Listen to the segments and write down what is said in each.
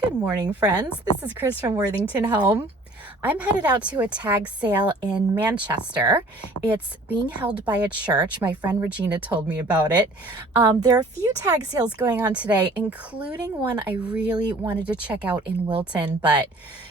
Good morning, friends. This is Chris from Worthington Home. I'm headed out to a tag sale in Manchester. It's being held by a church. My friend Regina told me about it. There are a few tag sales going on today, including one I really wanted to check out in Wilton, but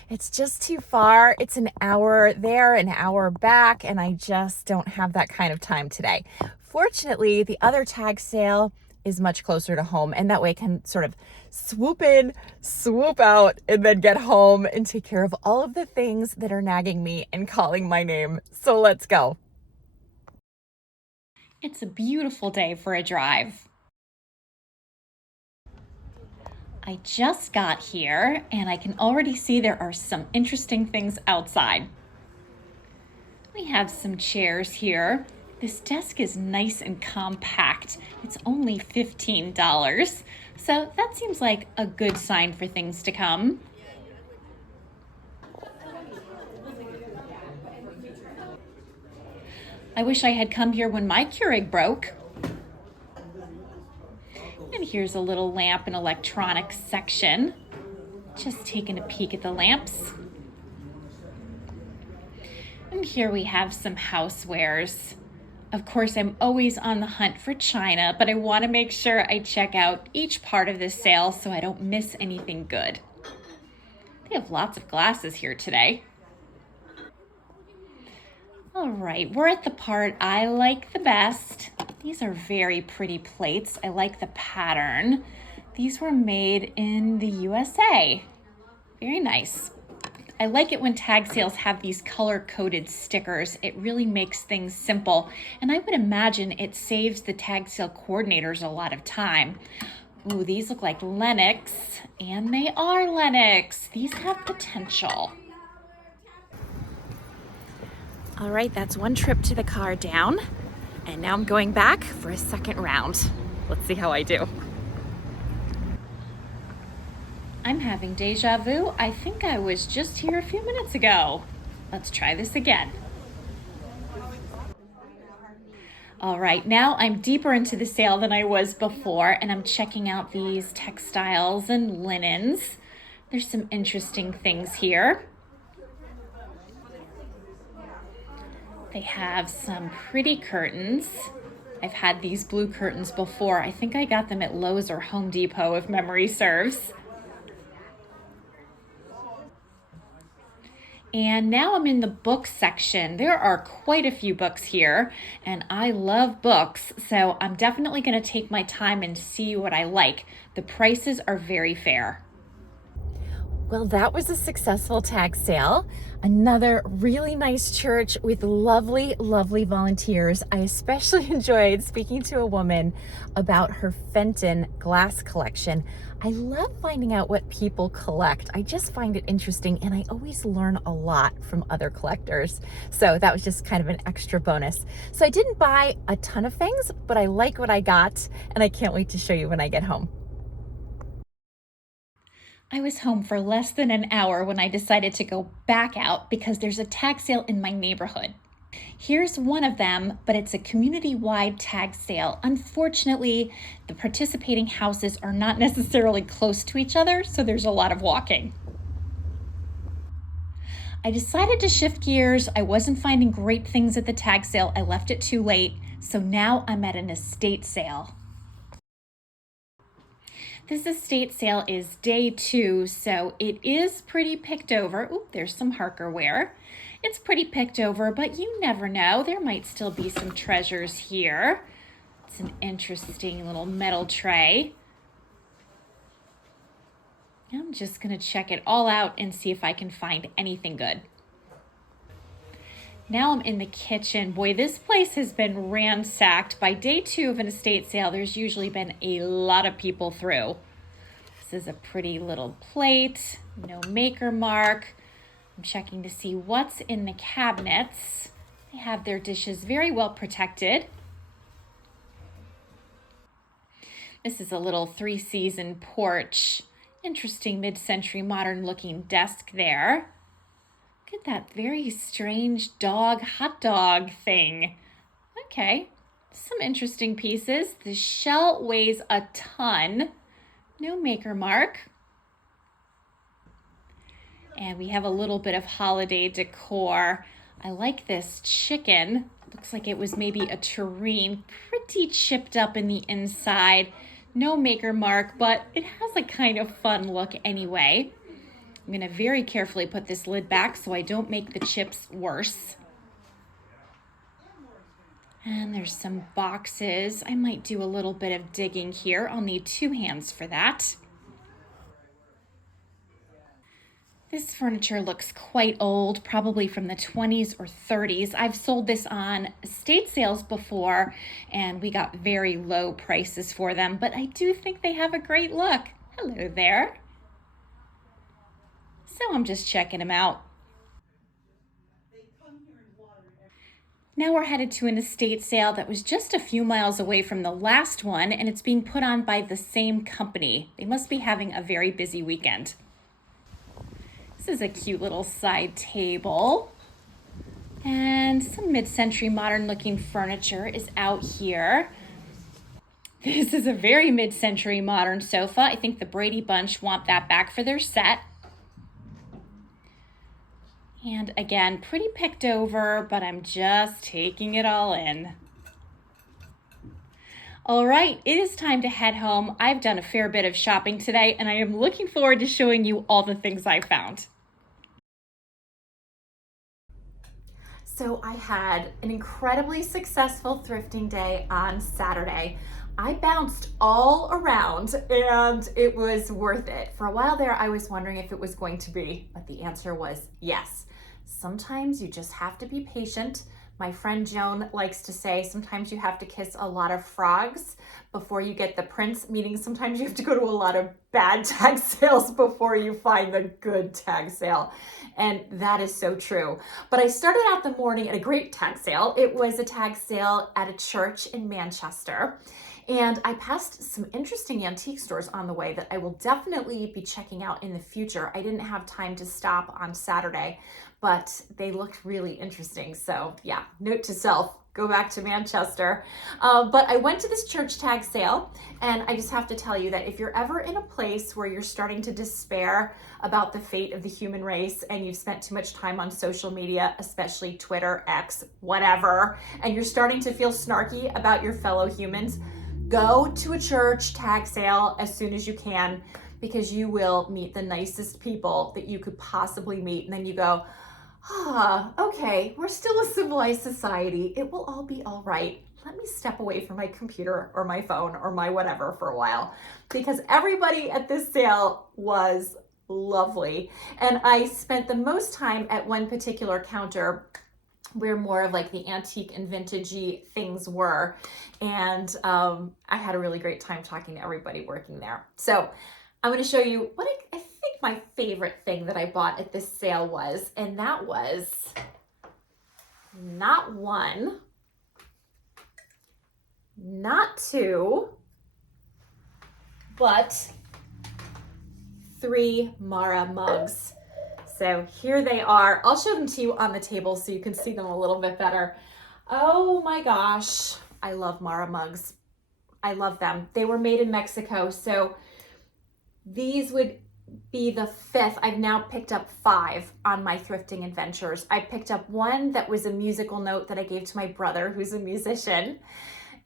it's just too far. It's an hour there, an hour back, and I just don't have that kind of time today. Fortunately, the other tag sale is much closer to home, and that way I can sort of swoop in, swoop out, and then get home and take care of all of the things that are nagging me and calling my name. So let's go. It's a beautiful day for a drive. I just got here and I can already see there are some interesting things outside. We have some chairs here. This desk is nice and compact. It's only $15, so that seems like a good sign for things to come. I wish I had come here when my Keurig broke. And here's a little lamp and electronics section. Just taking a peek at the lamps. And here we have some housewares. Of course, I'm always on the hunt for china, but I want to make sure I check out each part of this sale so I don't miss anything good. They have lots of glasses here today. All right, we're at the part I like the best. These are very pretty plates. I like the pattern. These were made in the USA. Very nice. I like it when tag sales have these color-coded stickers. It really makes things simple, and I would imagine it saves the tag sale coordinators a lot of time. Ooh, these look like Lennox, and they are Lennox. These have potential. All right, that's one trip to the car down, and now I'm going back for a second round. Let's see how I do. I'm having deja vu. I think I was just here a few minutes ago. Let's try this again. All right, now I'm deeper into the sale than I was before, and I'm checking out these textiles and linens. There's some interesting things here. They have some pretty curtains. I've had these blue curtains before. I think I got them at Lowe's or Home Depot, if memory serves. And now I'm in the book section. There are quite a few books here, and I love books, so I'm definitely going to take my time and see what I like. The prices are very fair. Well, that was a successful tag sale. Another really nice church with lovely, lovely volunteers. I especially enjoyed speaking to a woman about her Fenton glass collection. I love finding out what people collect. I just find it interesting, and I always learn a lot from other collectors. So that was just kind of an extra bonus. So I didn't buy a ton of things, but I like what I got, and I can't wait to show you when I get home. I was home for less than an hour when I decided to go back out because there's a tag sale in my neighborhood. Here's one of them, but it's a community-wide tag sale. Unfortunately, the participating houses are not necessarily close to each other, so there's a lot of walking. I decided to shift gears. I wasn't finding great things at the tag sale. I left it too late, so now I'm at an estate sale. This estate sale is day 2, so it is pretty picked over. Ooh, there's some Harker wear. It's pretty picked over, but you never know. There might still be some treasures here. It's an interesting little metal tray. I'm just gonna check it all out and see if I can find anything good. Now I'm in the kitchen. Boy, this place has been ransacked. By day 2 of an estate sale, there's usually been a lot of people through. This is a pretty little plate, no maker mark. I'm checking to see what's in the cabinets. They have their dishes very well protected. This is a little 3-season porch. Interesting mid-century modern looking desk there. Look at that very strange dog hot dog thing. Okay, some interesting pieces. The shell weighs a ton. No maker mark. And we have a little bit of holiday decor. I like this chicken. Looks like it was maybe a tureen, pretty chipped up in the inside. No maker mark, but it has a kind of fun look anyway. I'm gonna very carefully put this lid back so I don't make the chips worse. And there's some boxes. I might do a little bit of digging here. I'll need 2 hands for that. This furniture looks quite old, probably from the 20s or 30s. I've sold this on estate sales before, and we got very low prices for them, but I do think they have a great look. Hello there. So I'm just checking them out. Now we're headed to an estate sale that was just a few miles away from the last one, and it's being put on by the same company. They must be having a very busy weekend. This is a cute little side table. And some mid-century modern looking furniture is out here. This is a very mid-century modern sofa. I think the Brady Bunch want that back for their set. And again, pretty picked over, but I'm just taking it all in. All right, it is time to head home. I've done a fair bit of shopping today, and I am looking forward to showing you all the things I found. So I had an incredibly successful thrifting day on Saturday. I bounced all around and it was worth it. For a while there, I was wondering if it was going to be, but the answer was yes. Sometimes you just have to be patient. My friend Joan likes to say sometimes you have to kiss a lot of frogs before you get the prince, meaning sometimes you have to go to a lot of bad tag sales before you find the good tag sale. And that is so true. But I started out the morning at a great tag sale. It was a tag sale at a church in Manchester. And I passed some interesting antique stores on the way that I will definitely be checking out in the future. I didn't have time to stop on Saturday, but they looked really interesting. So yeah, note to self, go back to Manchester. But I went to this church tag sale, and I just have to tell you that if you're ever in a place where you're starting to despair about the fate of the human race and you've spent too much time on social media, especially Twitter, X, whatever, and you're starting to feel snarky about your fellow humans, go to a church tag sale as soon as you can, because you will meet the nicest people that you could possibly meet. And then you go, okay, we're still a civilized society. It will all be all right. Let me step away from my computer or my phone or my whatever for a while, because everybody at this sale was lovely. And I spent the most time at one particular counter where more of like the antique and vintagey things were. And I had a really great time talking to everybody working there. So I'm going to show you what I think my favorite thing that I bought at this sale was, and that was not one, not two, but 3 Mara mugs. So here they are. I'll show them to you on the table so you can see them a little bit better. Oh my gosh, I love Mara mugs. I love them. They were made in Mexico, so these would be the 5th. I've now picked up 5 on my thrifting adventures. I picked up one that was a musical note that I gave to my brother, who's a musician.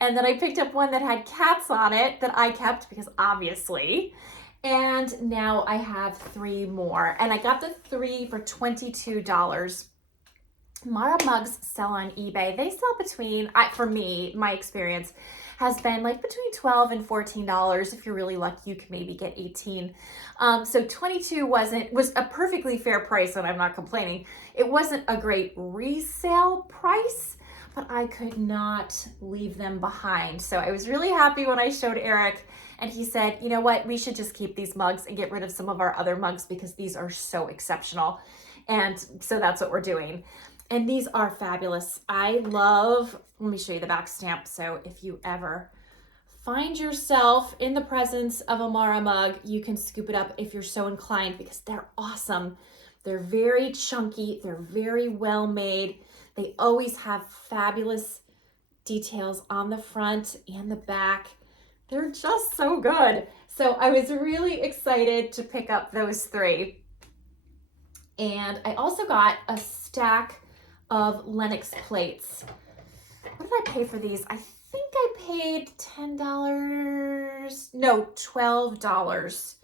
And then I picked up one that had cats on it that I kept because obviously. And now I have 3 more. And I got the 3 for $22. Mara mugs sell on eBay. They sell between, for me, my experience has been like between $12 and $14. If you're really lucky, you can maybe get 18. So 22 was a perfectly fair price, and I'm not complaining. It wasn't a great resale price, but I could not leave them behind. So I was really happy when I showed Eric, and he said, you know what, we should just keep these mugs and get rid of some of our other mugs because these are so exceptional. And so that's what we're doing. And these are fabulous. Let me show you the back stamp. So if you ever find yourself in the presence of a Mara mug, you can scoop it up if you're so inclined because they're awesome. They're very chunky. They're very well made. They always have fabulous details on the front and the back. They're just so good. So I was really excited to pick up those 3. And I also got a stack of Lenox plates. What did I pay for these? I think I paid $10, no, $12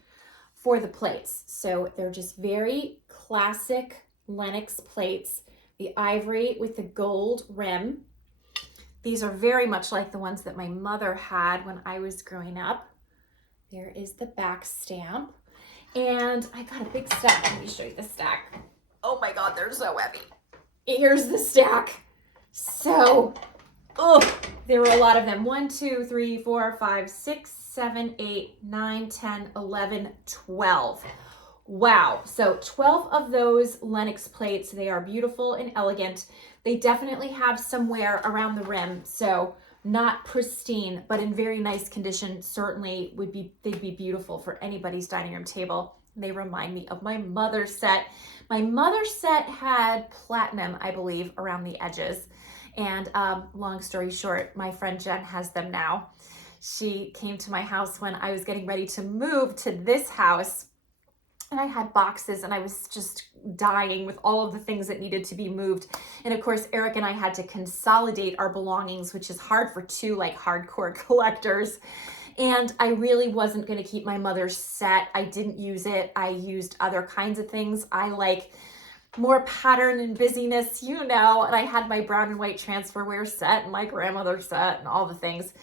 for the plates. So they're just very classic Lenox plates, the ivory with the gold rim. These are very much like the ones that my mother had when I was growing up. There is the back stamp. And I got a big stack. Let me show you the stack. Oh my God, they're so heavy. Here's the stack. So, there were a lot of them. 1, 2, 3, 4, 5, 6, 7, 8, 9, 10, 11, 12. Wow. So 12 of those Lenox plates. They are beautiful and elegant. They definitely have some wear around the rim. So not pristine, but in very nice condition. Certainly they'd be beautiful for anybody's dining room table. They remind me of my mother's set. My mother's set had platinum, I believe, around the edges. And long story short, my friend Jen has them now. She came to my house when I was getting ready to move to this house. And I had boxes and I was just dying with all of the things that needed to be moved. And of course, Eric and I had to consolidate our belongings, which is hard for two like hardcore collectors. And I really wasn't going to keep my mother's set. I didn't use it. I used other kinds of things. I like more pattern and busyness, you know, and I had my brown and white transferware set and my grandmother's set and all the things.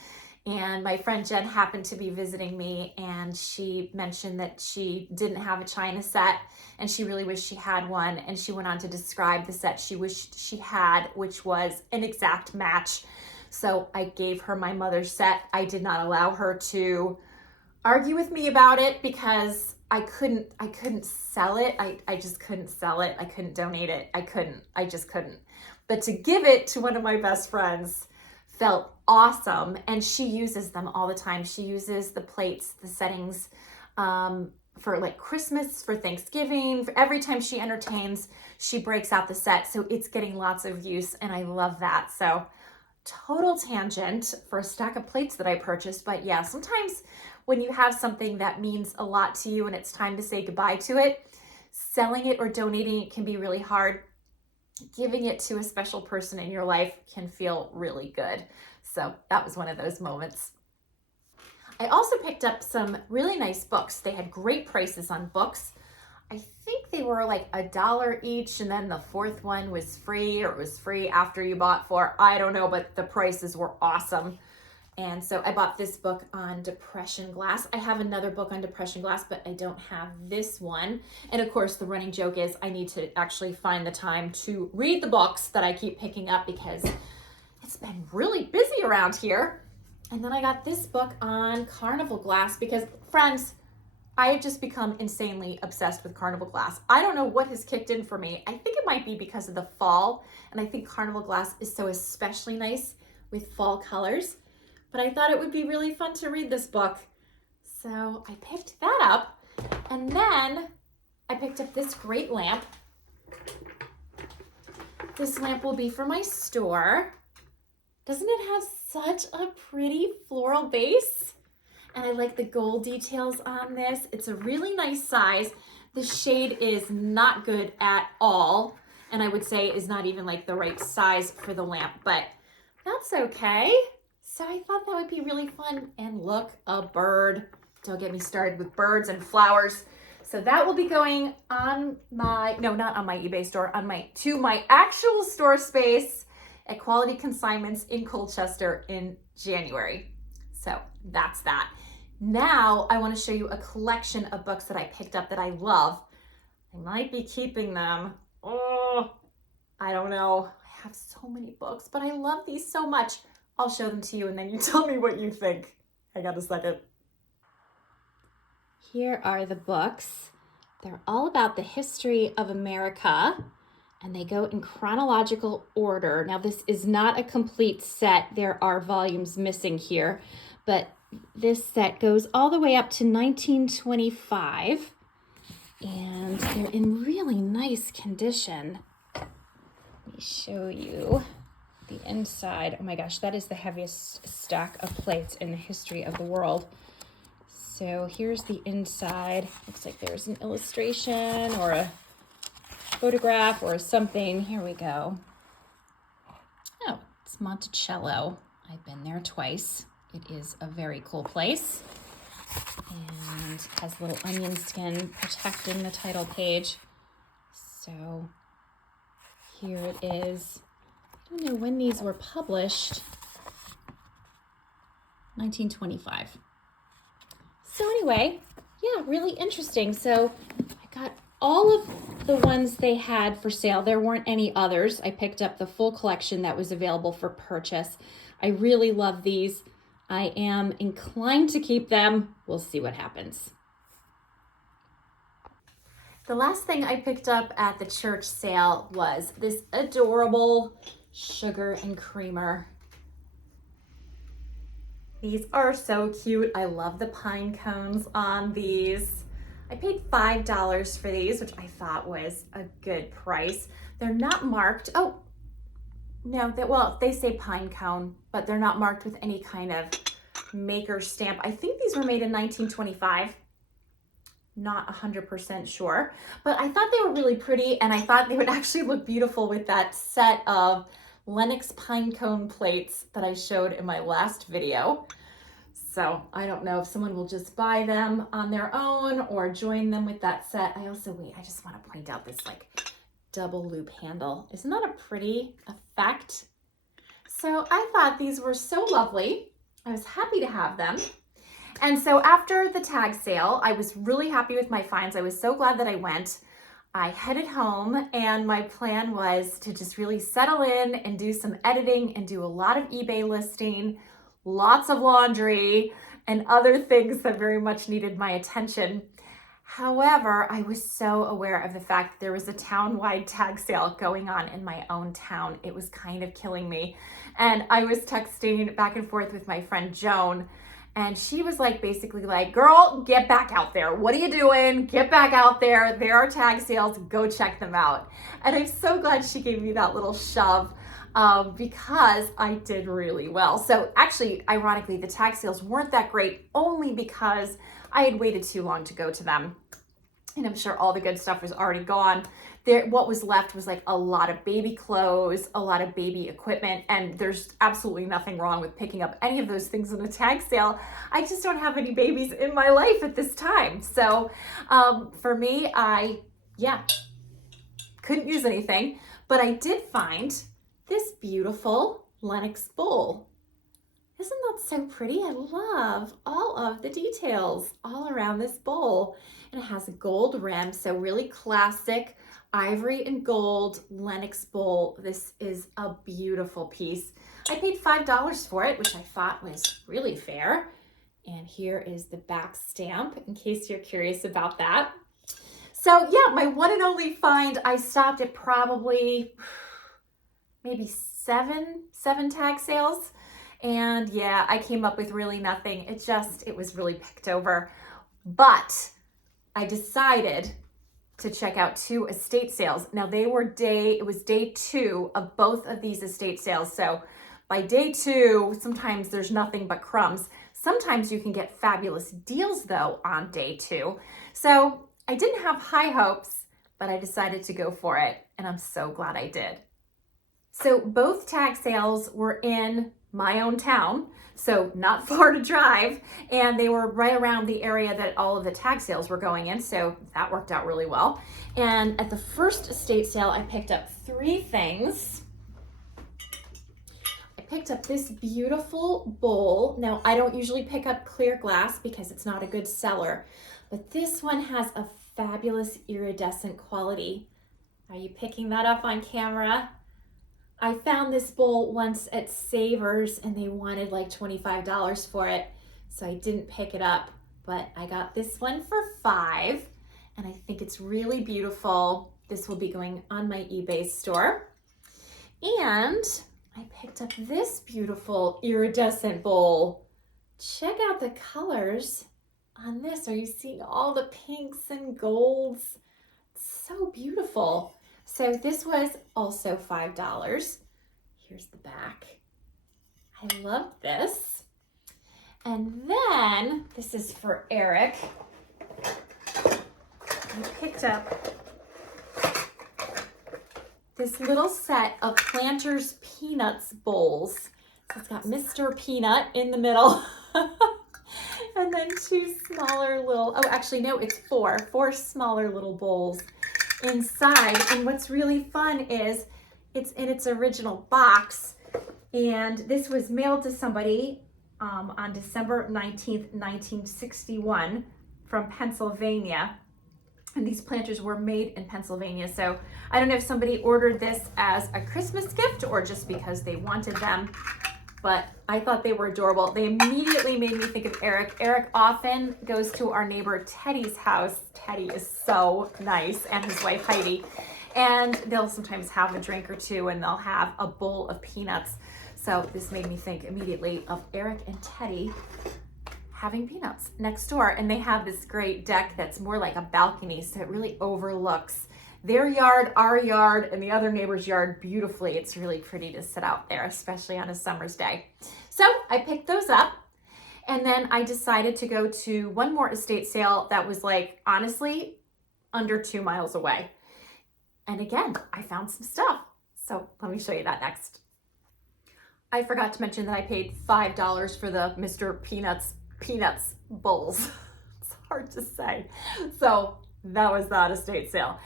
And my friend Jen happened to be visiting me and she mentioned that she didn't have a china set and she really wished she had one. And she went on to describe the set she wished she had, which was an exact match. So I gave her my mother's set. I did not allow her to argue with me about it because I couldn't sell it. I just couldn't sell it. I couldn't donate it. I just couldn't. But to give it to one of my best friends felt awesome. And she uses them all the time. She uses the plates, the settings, for like Christmas, for Thanksgiving, for every time she entertains, she breaks out the set. So it's getting lots of use and I love that. So total tangent for a stack of plates that I purchased. But yeah, sometimes when you have something that means a lot to you and it's time to say goodbye to it, selling it or donating it can be really hard. Giving it to a special person in your life can feel really good. So that was one of those moments. I also picked up some really nice books. They had great prices on books. I think they were like $1 each, and then the fourth one was free, or it was free after you bought 4. I don't know, but the prices were awesome. And so I bought this book on depression glass. I have another book on depression glass, but I don't have this one. And of course, the running joke is I need to actually find the time to read the books that I keep picking up because it's been really busy around here. And then I got this book on carnival glass because, friends, I have just become insanely obsessed with carnival glass. I don't know what has kicked in for me. I think it might be because of the fall. And I think carnival glass is so especially nice with fall colors. But I thought it would be really fun to read this book. So I picked that up. And then I picked up this great lamp. This lamp will be for my store. Doesn't it have such a pretty floral base? And I like the gold details on this. It's a really nice size. The shade is not good at all. And I would say is not even like the right size for the lamp, but that's okay. So I thought that would be really fun. And look, a bird. Don't get me started with birds and flowers. So that will be going on my, no, not on my eBay store, to my actual store space at Quality Consignments in Colchester in January. So that's that. Now I want to show you a collection of books that I picked up that I love. I might be keeping them. Oh, I don't know. I have so many books, but I love these so much. I'll show them to you and then you tell me what you think. Hang on a second. Here are the books. They're all about the history of America and they go in chronological order. Now this is not a complete set. There are volumes missing here, but this set goes all the way up to 1925 and they're in really nice condition. Let me show you the inside. Oh my gosh, that is the heaviest stack of plates in the history of the world. So here's the inside. Looks like there's an illustration or a photograph or something. Here we go. Oh, it's Monticello. I've been there twice. It is a very cool place. And has little onion skin protecting the title page. So here it is. I don't know when these were published. 1925. So anyway, yeah, really interesting. So I got all of the ones they had for sale. There weren't any others. I picked up the full collection that was available for purchase. I really love these. I am inclined to keep them. We'll see what happens. The last thing I picked up at the church sale was this adorable sugar and creamer. These are so cute. I love the pine cones on these. I paid $5 for these, which I thought was a good price. They're not marked. Oh, no, well, they say pine cone, but they're not marked with any kind of maker stamp. I think these were made in 1925. Not 100% sure, but I thought they were really pretty, and I thought they would actually look beautiful with that set of Lenox pine cone plates that I showed in my last video. So I don't know if someone will just buy them on their own or join them with that set. I just want to point out this like double loop handle. Isn't that a pretty effect? So I thought these were so lovely. I was happy to have them. And so after the tag sale, I was really happy with my finds. I was so glad that I went. I headed home, and my plan was to just really settle in and do some editing and do a lot of eBay listing, lots of laundry, and other things that very much needed my attention. However, I was so aware of the fact that there was a town-wide tag sale going on in my own town. It was kind of killing me. And I was texting back and forth with my friend Joan, and she was like, basically like, girl, get back out there. What are you doing? Get back out there. There are tag sales. Go check them out. And I'm so glad she gave me that little shove because I did really well. So actually, ironically, the tag sales weren't that great only because I had waited too long to go to them. And I'm sure all the good stuff was already gone. What was left was like a lot of baby clothes, a lot of baby equipment, and there's absolutely nothing wrong with picking up any of those things in a tag sale. I just don't have any babies in my life at this time. So for me, couldn't use anything, but I did find this beautiful Lenox bowl. Isn't that so pretty? I love all of the details all around this bowl. And it has a gold rim, so really classic ivory and gold Lenox bowl. This is a beautiful piece. I paid $5 for it, which I thought was really fair. And here is the back stamp in case you're curious about that. So yeah, my one and only find, I stopped at probably maybe seven tag sales. And yeah, I came up with really nothing. It was really picked over. But I decided to check out 2 estate sales. Now it was day 2 of both of these estate sales. So by day 2, sometimes there's nothing but crumbs. Sometimes you can get fabulous deals though on day 2. So I didn't have high hopes, but I decided to go for it. And I'm so glad I did. So both tag sales were in my own town, so not far to drive, and they were right around the area that all of the tag sales were going in, so that worked out really well. And at the first estate sale, I picked up 3 things. I picked up this beautiful bowl. Now, I don't usually pick up clear glass because it's not a good seller, but this one has a fabulous iridescent quality. Are you picking that up on camera? I found this bowl once at Savers and they wanted like $25 for it, so I didn't pick it up, but I got this one for $5, and I think it's really beautiful. This will be going on my eBay store. And I picked up this beautiful iridescent bowl. Check out the colors on this. Are you seeing all the pinks and golds? It's so beautiful. So this was also $5. Here's the back. I love this. And then, this is for Eric. I picked up this little set of Planters Peanuts bowls. So it's got Mr. Peanut in the middle. And then two smaller little, oh, actually, no, it's four smaller little bowls inside. And what's really fun is it's in its original box. And this was mailed to somebody on December 19th, 1961 from Pennsylvania. And these planters were made in Pennsylvania. So I don't know if somebody ordered this as a Christmas gift or just because they wanted them, but I thought they were adorable. They immediately made me think of Eric. Eric often goes to our neighbor Teddy's house. Teddy is so nice, and his wife Heidi. And they'll sometimes have a drink or two and they'll have a bowl of peanuts. So this made me think immediately of Eric and Teddy having peanuts next door. And they have this great deck that's more like a balcony, so it really overlooks their yard, our yard, and the other neighbor's yard beautifully. It's really pretty to sit out there, especially on a summer's day. So I picked those up, and then I decided to go to one more estate sale that was like, honestly, under 2 miles away. And again, I found some stuff. So let me show you that next. I forgot to mention that I paid $5 for the Mr. Peanuts bowls. It's hard to say. So that was that estate sale.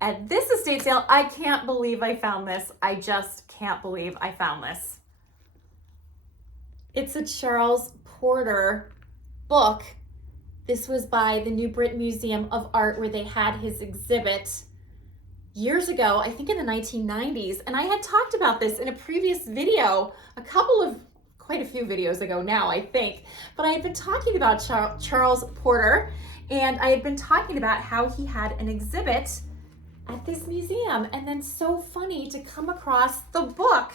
At this estate sale, I can't believe I found this. I just can't believe I found this. It's a Charles Porter book. This was by the New Britain Museum of Art, where they had his exhibit years ago, I think in the 1990s. And I had talked about this in a previous video, quite a few videos ago now, I think. But I had been talking about Charles Porter, and I had been talking about how he had an exhibit at this museum. And then so funny to come across the book.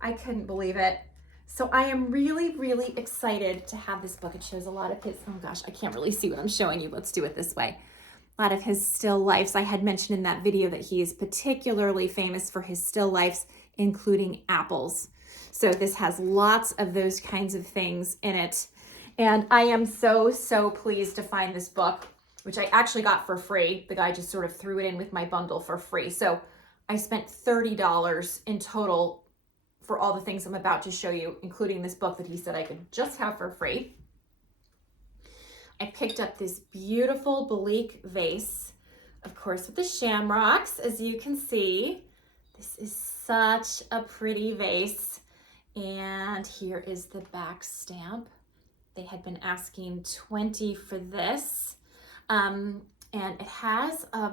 I couldn't believe it. So I am really, really excited to have this book. It shows a lot of his, oh gosh, I can't really see what I'm showing you. Let's do it this way. A lot of his still lifes. I had mentioned in that video that he is particularly famous for his still lifes, including apples. So this has lots of those kinds of things in it. And I am so, so pleased to find this book, which I actually got for free. The guy just sort of threw it in with my bundle for free. So I spent $30 in total for all the things I'm about to show you, including this book that he said I could just have for free. I picked up this beautiful Belique vase, of course, with the shamrocks, as you can see. This is such a pretty vase. And here is the back stamp. They had been asking $20 for this. And it has a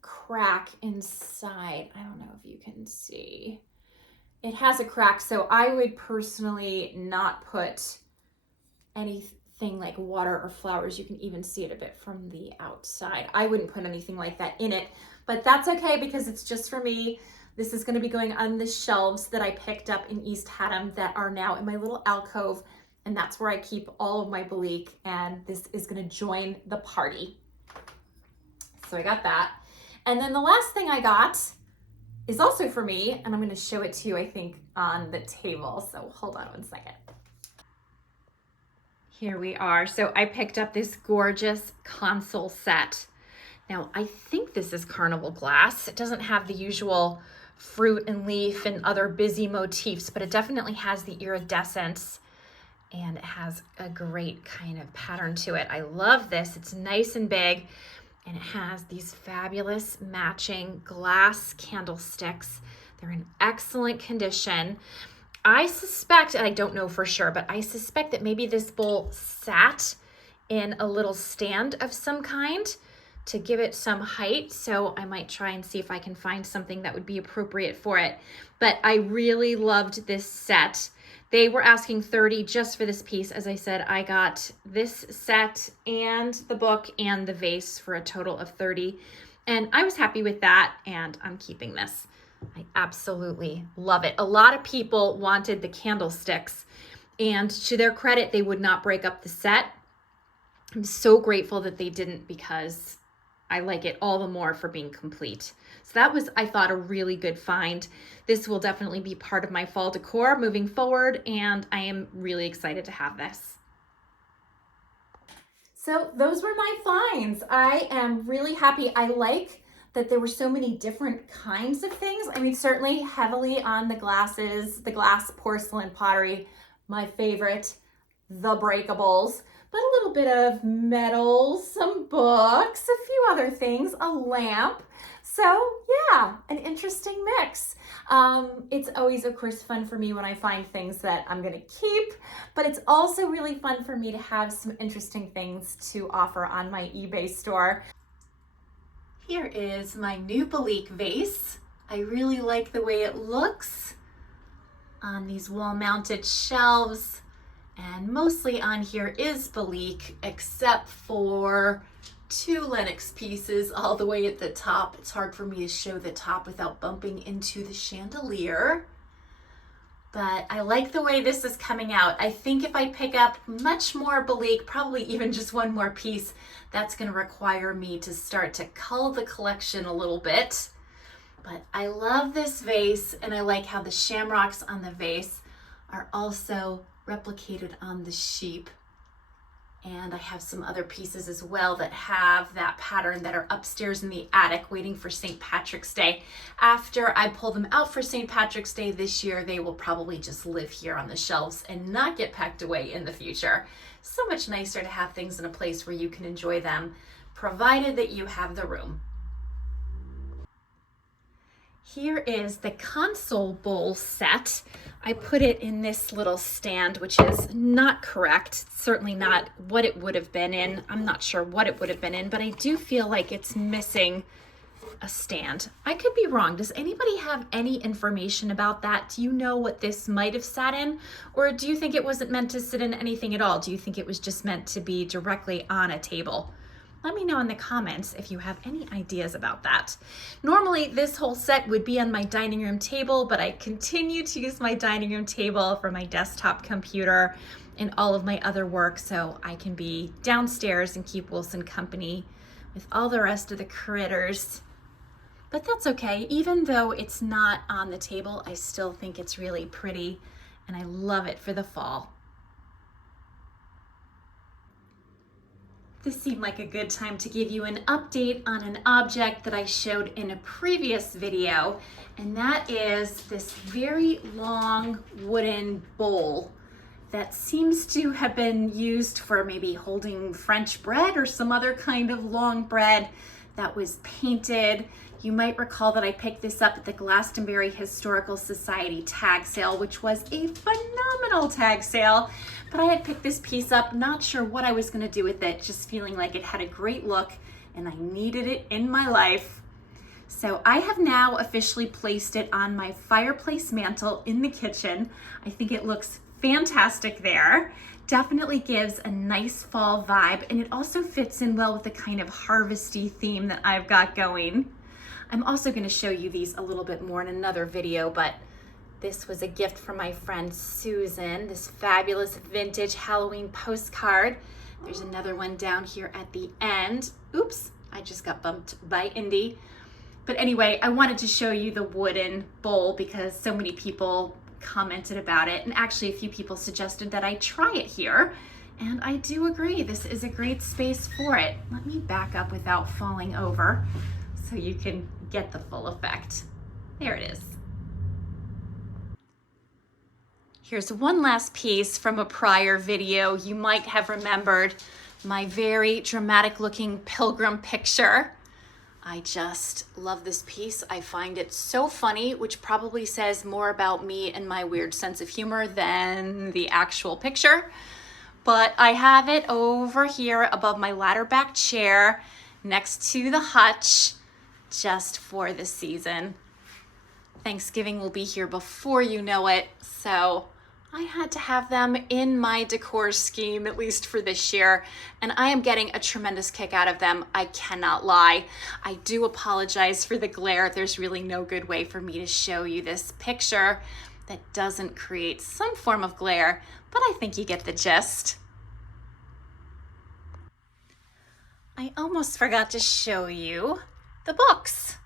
crack inside. I don't know if you can see. It has a crack, so I would personally not put anything like water or flowers. You can even see it a bit from the outside. I wouldn't put anything like that in it, but that's okay because it's just for me. This is going to be going on the shelves that I picked up in East Haddam that are now in my little alcove, and that's where I keep all of my Belique, and this is going to join the party. So I got that. And then the last thing I got is also for me, and I'm going to show it to you, I think, on the table. So hold on one second. Here we are. So I picked up this gorgeous console set. Now, I think this is carnival glass. It doesn't have the usual fruit and leaf and other busy motifs, but it definitely has the iridescence, and it has a great kind of pattern to it. I love this. It's nice and big. And it has these fabulous matching glass candlesticks. They're in excellent condition. I suspect, and I don't know for sure, but I suspect that maybe this bowl sat in a little stand of some kind to give it some height. So I might try and see if I can find something that would be appropriate for it. But I really loved this set. They were asking $30 just for this piece. As I said, I got this set and the book and the vase for a total of $30. And I was happy with that, and I'm keeping this. I absolutely love it. A lot of people wanted the candlesticks, and to their credit, they would not break up the set. I'm so grateful that they didn't, because I like it all the more for being complete. So that was, I thought, a really good find. This will definitely be part of my fall decor moving forward, and I am really excited to have this. So those were my finds. I am really happy. I like that there were so many different kinds of things. I mean, certainly heavily on the glasses, the glass, porcelain, pottery, my favorite, the breakables, but a little bit of metals, some books, a few other things, a lamp. So yeah, an interesting mix. It's always, of course, fun for me when I find things that I'm gonna keep, but it's also really fun for me to have some interesting things to offer on my eBay store. Here is my new Belique vase. I really like the way it looks on these wall-mounted shelves, and mostly on here is Belique, except for 2 Lenox pieces all the way at the top. It's hard for me to show the top without bumping into the chandelier. But I like the way this is coming out. I think if I pick up much more Belique, probably even just one more piece, that's going to require me to start to cull the collection a little bit. But I love this vase, and I like how the shamrocks on the vase are also replicated on the sheep. And I have some other pieces as well that have that pattern that are upstairs in the attic waiting for St. Patrick's Day. After I pull them out for St. Patrick's Day this year, they will probably just live here on the shelves and not get packed away in the future. So much nicer to have things in a place where you can enjoy them, provided that you have the room. Here is the console bowl set. I put it in this little stand, which is not correct. It's certainly not what it would have been in. I'm not sure what it would have been in, but I do feel like it's missing a stand. I could be wrong. Does anybody have any information about that? Do you know what this might have sat in? Or do you think it wasn't meant to sit in anything at all? Do you think it was just meant to be directly on a table? Let me know in the comments if you have any ideas about that. Normally, this whole set would be on my dining room table, but I continue to use my dining room table for my desktop computer and all of my other work, so I can be downstairs and keep Wilson company with all the rest of the critters. But that's okay. Even though it's not on the table, I still think it's really pretty, and I love it for the fall. This seemed like a good time to give you an update on an object that I showed in a previous video, and that is this very long wooden bowl that seems to have been used for maybe holding French bread or some other kind of long bread that was painted. You might recall that I picked this up at the Glastonbury Historical Society tag sale, which was a phenomenal tag sale. But I had picked this piece up, not sure what I was gonna do with it, just feeling like it had a great look and I needed it in my life. So I have now officially placed it on my fireplace mantle in the kitchen. I think it looks fantastic there. Definitely gives a nice fall vibe, and it also fits in well with the kind of harvesty theme that I've got going. I'm also gonna show you these a little bit more in another video, but this was a gift from my friend Susan, this fabulous vintage Halloween postcard. There's another one down here at the end. Oops, I just got bumped by Indy. But anyway, I wanted to show you the wooden bowl because so many people commented about it, and actually a few people suggested that I try it here. And I do agree, this is a great space for it. Let me back up without falling over so you can get the full effect. There it is. Here's one last piece from a prior video. You might have remembered my very dramatic looking pilgrim picture. I just love this piece. I find it so funny, which probably says more about me and my weird sense of humor than the actual picture. But I have it over here above my ladder back chair next to the hutch just for the season. Thanksgiving will be here before you know it, so I had to have them in my decor scheme, at least for this year, and I am getting a tremendous kick out of them. I cannot lie. I do apologize for the glare. There's really no good way for me to show you this picture that doesn't create some form of glare, but I think you get the gist. I almost forgot to show you the books.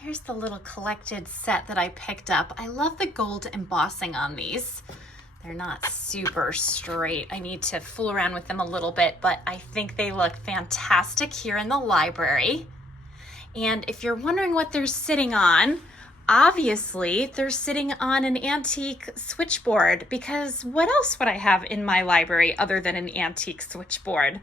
Here's the little collected set that I picked up. I love the gold embossing on these. They're not super straight. I need to fool around with them a little bit, but I think they look fantastic here in the library. And if you're wondering what they're sitting on, obviously they're sitting on an antique switchboard, because what else would I have in my library other than an antique switchboard?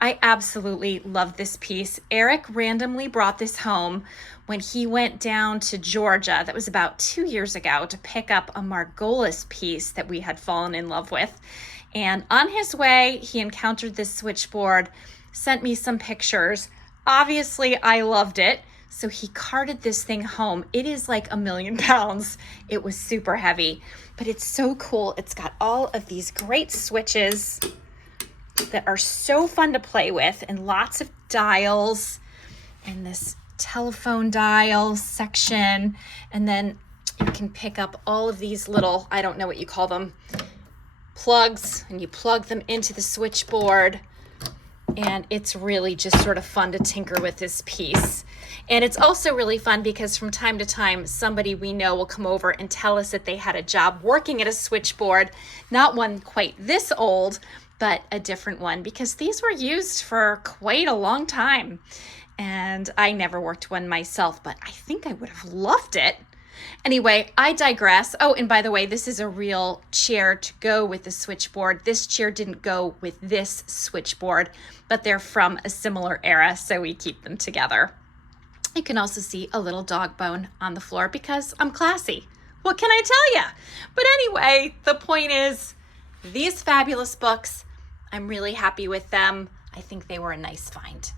I absolutely love this piece. Eric randomly brought this home when he went down to Georgia. That was about 2 years ago, to pick up a Margolis piece that we had fallen in love with. And on his way, he encountered this switchboard, sent me some pictures. Obviously, I loved it. So he carted this thing home. It is like 1,000,000 pounds. It was super heavy, but it's so cool. It's got all of these great switches that are so fun to play with, and lots of dials, and this telephone dial section. And then you can pick up all of these little, I don't know what you call them, plugs, and you plug them into the switchboard. And it's really just sort of fun to tinker with this piece. And it's also really fun because from time to time, somebody we know will come over and tell us that they had a job working at a switchboard, not one quite this old, but a different one, because these were used for quite a long time. And I never worked one myself, but I think I would have loved it. Anyway, I digress. Oh, and by the way, this is a real chair to go with the switchboard. This chair didn't go with this switchboard, but they're from a similar era, so we keep them together. You can also see a little dog bone on the floor because I'm classy. What can I tell you? But anyway, the point is, these fabulous books, I'm really happy with them. I think they were a nice find.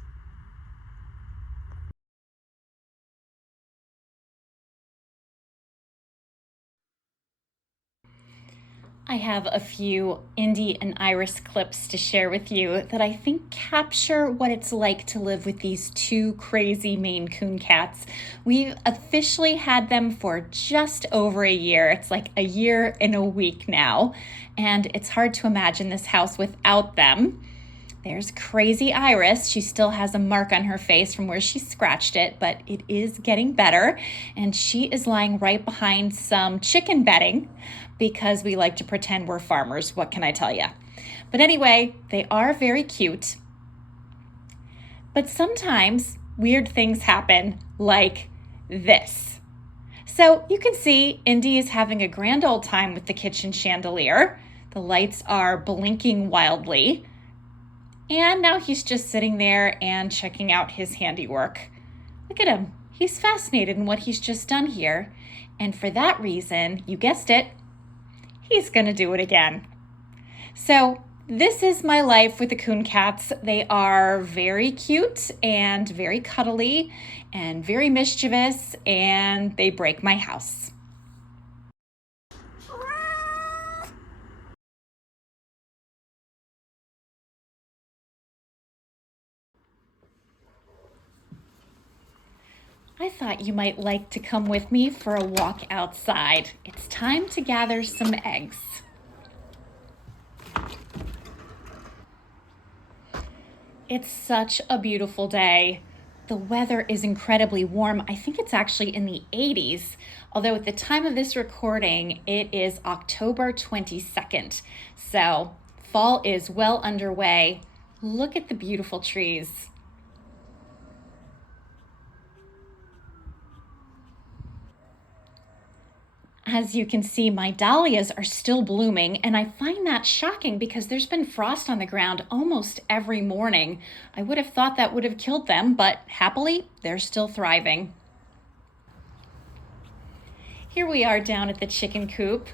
I have a few Indy and Iris clips to share with you that I think capture what it's like to live with these two crazy Maine Coon cats. We've officially had them for just over a year. It's like a year and a week now, and it's hard to imagine this house without them. There's crazy Iris. She still has a mark on her face from where she scratched it, but it is getting better. And she is lying right behind some chicken bedding because we like to pretend we're farmers. What can I tell you? But anyway, they are very cute. But sometimes weird things happen like this. So you can see Indy is having a grand old time with the kitchen chandelier. The lights are blinking wildly. And now he's just sitting there and checking out his handiwork. Look at him. He's fascinated in what he's just done here. And for that reason, you guessed it, he's going to do it again. So this is my life with the coon cats. They are very cute and very cuddly and very mischievous, and they break my house. I thought you might like to come with me for a walk outside. It's time to gather some eggs. It's such a beautiful day. The weather is incredibly warm. I think it's actually in the 80s, although at the time of this recording, it is October 22nd. So fall is well underway. Look at the beautiful trees. As you can see, my dahlias are still blooming, and I find that shocking because there's been frost on the ground almost every morning. I would have thought that would have killed them, but happily, they're still thriving. Here we are down at the chicken coop,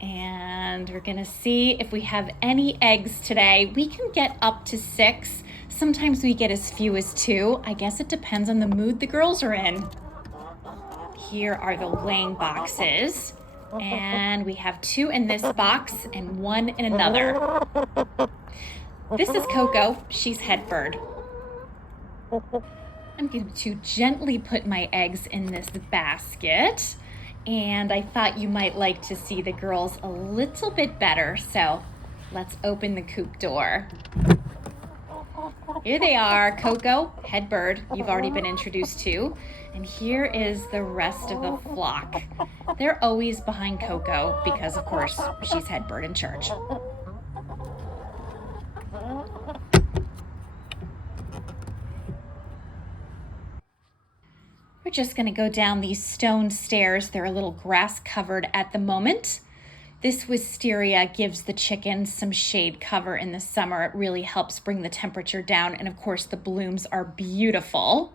and we're gonna see if we have any eggs today. We can get up to 6. Sometimes we get as few as 2. I guess it depends on the mood the girls are in. Here are the laying boxes, and we have 2 in this box and 1 in another. This is Coco. She's head bird. I'm going to gently put my eggs in this basket, and I thought you might like to see the girls a little bit better, so let's open the coop door. Here they are, Coco, head bird, you've already been introduced to. And here is the rest of the flock. They're always behind Coco because, of course, she's head bird in charge. We're just going to go down these stone stairs. They're a little grass covered at the moment. This wisteria gives the chickens some shade cover in the summer. It really helps bring the temperature down. And of course, the blooms are beautiful.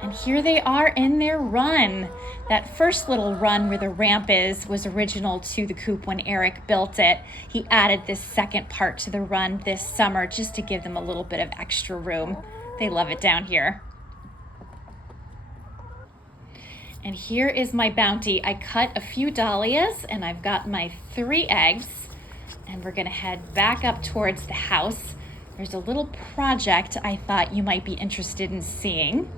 And here they are in their run. That first little run where the ramp is was original to the coop when Eric built it. He added this second part to the run this summer just to give them a little bit of extra room. They love it down here. And here is my bounty. I cut a few dahlias and I've got my 3 eggs, and we're gonna head back up towards the house. There's a little project I thought you might be interested in seeing.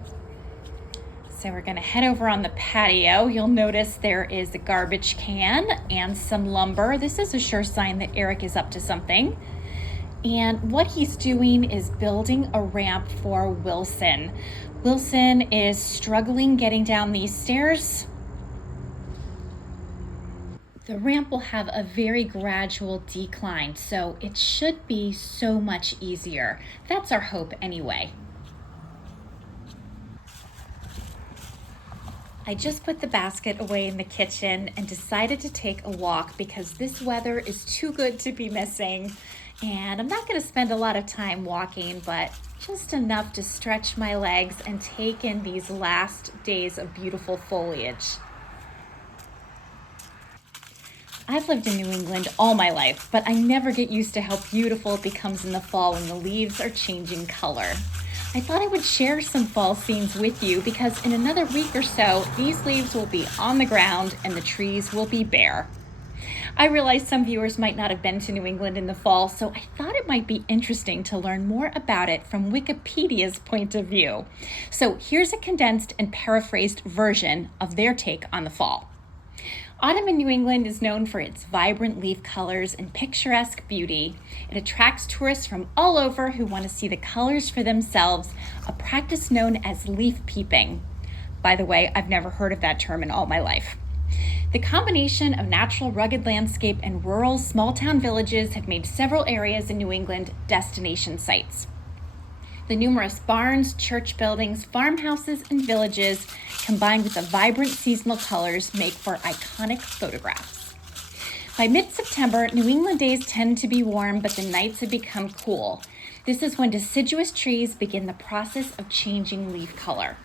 So we're gonna head over on the patio. You'll notice there is a garbage can and some lumber. This is a sure sign that Eric is up to something. And what he's doing is building a ramp for Wilson. Wilson is struggling getting down these stairs. The ramp will have a very gradual decline, so it should be so much easier. That's our hope anyway. I just put the basket away in the kitchen and decided to take a walk because this weather is too good to be missing. And I'm not going to spend a lot of time walking, but just enough to stretch my legs and take in these last days of beautiful foliage. I've lived in New England all my life, but I never get used to how beautiful it becomes in the fall when the leaves are changing color. I thought I would share some fall scenes with you because in another week or so, these leaves will be on the ground and the trees will be bare. I realize some viewers might not have been to New England in the fall, so I thought it might be interesting to learn more about it from Wikipedia's point of view. So here's a condensed and paraphrased version of their take on the fall. Autumn in New England is known for its vibrant leaf colors and picturesque beauty. It attracts tourists from all over who want to see the colors for themselves, a practice known as leaf peeping. By the way, I've never heard of that term in all my life. The combination of natural rugged landscape and rural small-town villages have made several areas in New England destination sites. The numerous barns, church buildings, farmhouses, and villages, combined with the vibrant seasonal colors, make for iconic photographs. By mid-September, New England days tend to be warm, but the nights have become cool. This is when deciduous trees begin the process of changing leaf color.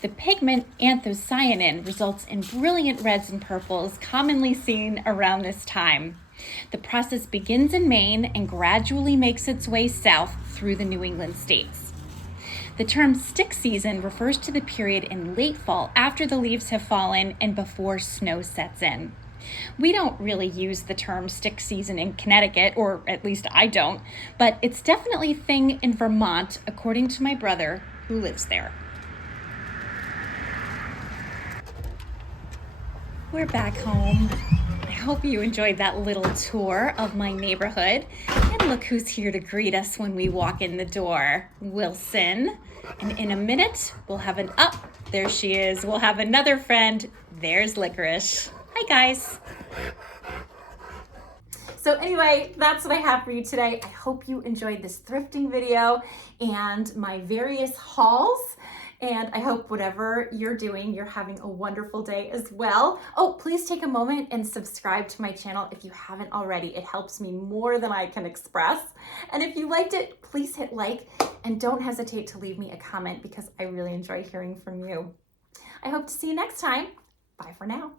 The pigment anthocyanin results in brilliant reds and purples commonly seen around this time. The process begins in Maine and gradually makes its way south through the New England states. The term stick season refers to the period in late fall after the leaves have fallen and before snow sets in. We don't really use the term stick season in Connecticut, or at least I don't, but it's definitely a thing in Vermont, according to my brother who lives there. We're back home. I hope you enjoyed that little tour of my neighborhood. And look who's here to greet us when we walk in the door, Wilson. And in a minute, we'll have there she is. We'll have another friend. There's Licorice. Hi, guys. So anyway, that's what I have for you today. I hope you enjoyed this thrifting video and my various hauls. And I hope whatever you're doing, you're having a wonderful day as well. Oh, please take a moment and subscribe to my channel if you haven't already. It helps me more than I can express. And if you liked it, please hit like and don't hesitate to leave me a comment because I really enjoy hearing from you. I hope to see you next time. Bye for now.